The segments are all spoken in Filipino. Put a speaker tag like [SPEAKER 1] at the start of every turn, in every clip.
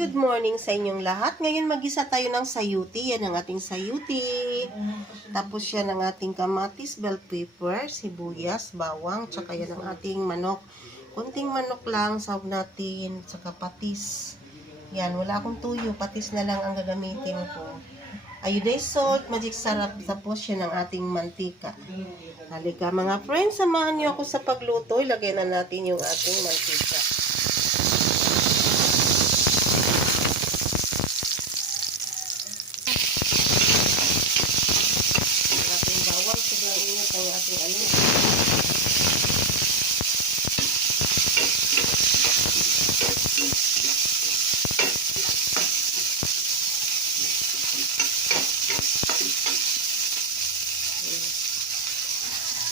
[SPEAKER 1] Good morning sa inyong lahat. Ngayon magisa tayo ng sayuti. Yan ang ating sayuti. Tapos yan ang ating kamatis, bell pepper, sibuyas, bawang, tsaka yan ang ating manok. Kunting manok lang, sahog natin, tsaka patis. Yan, wala akong tuyo, patis na lang ang gagamitin ko. Ayuday salt, magic sarap, tapos yan ang ating mantika. Halika mga friends, samahan niyo ako sa pagluto. Ilagay na natin yung ating mantika. Ang ating bawang, sobrang init ang ating ano.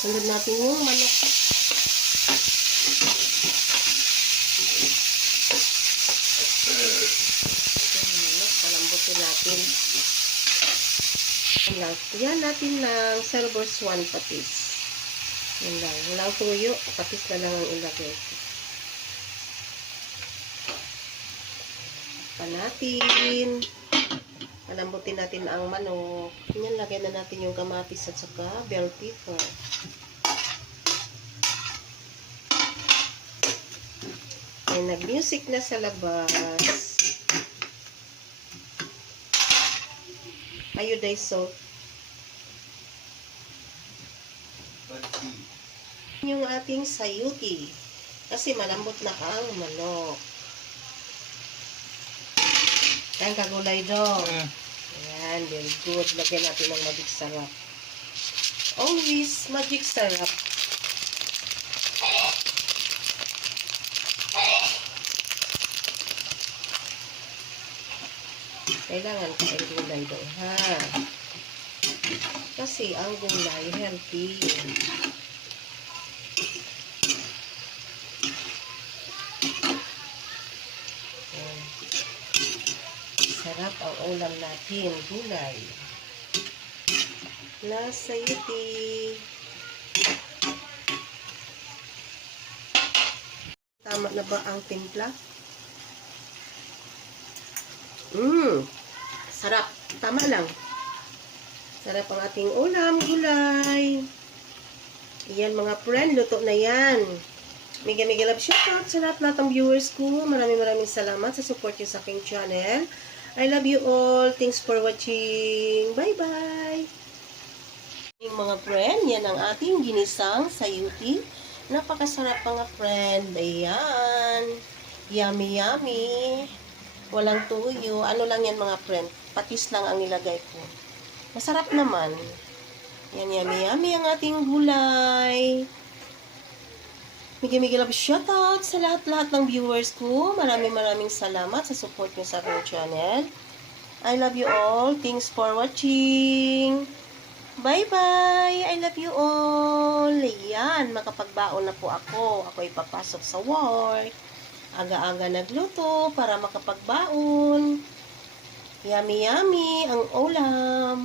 [SPEAKER 1] Sunod natin yung manok. Yung manok, palambutin natin. Yan natin ng servers 1 patis. Yan lang. Walang tuyo. Patis na lang ang ilagay. Pa natin. Palambutin natin ang manok. Yan, lagay na natin yung kamatis at saka bell pepper. Ay, nag-music na sa labas. Iodized salt. Yung ating sayuti. Kasi malambot na ang manok. Ayan, kagulay do. Ayan, very good. Lagyan natin ng magic sarap. Always magic sarap. Kailangan ka ang gulay do, ha? Kasi ang gulay healthy. Sarap ang ulam natin, gulay. Nasa yuti. Tama na ba ang timpla? Mmm, sarap. Tama lang. Sarap ang ating ulam, gulay. Yan mga friend, luto na yan. Mega mega love shoutout sa lahat lahat ng viewers ko. Maraming maraming salamat sa support niyo sa aking channel. I love you all. Thanks for watching. Bye-bye. Mga friend, yan ang ating ginisang sayuti. Napakasarap mga friend. Ayan. Yummy, yummy. Walang tuyo. Ano lang yan mga friend? Patis lang ang nilagay ko. Masarap naman. Yan, yummy, yummy ang ating gulay. Migi-migi love shoutout sa lahat-lahat ng viewers ko. Maraming maraming salamat sa support niyo sa aking channel. I love you all. Thanks for watching. Bye-bye. I love you all. Ayan, makapagbaon na po ako. Ako ipapasok sa work. Aga-aga nagluto para makapagbaon. Yummy, yummy ang ulam.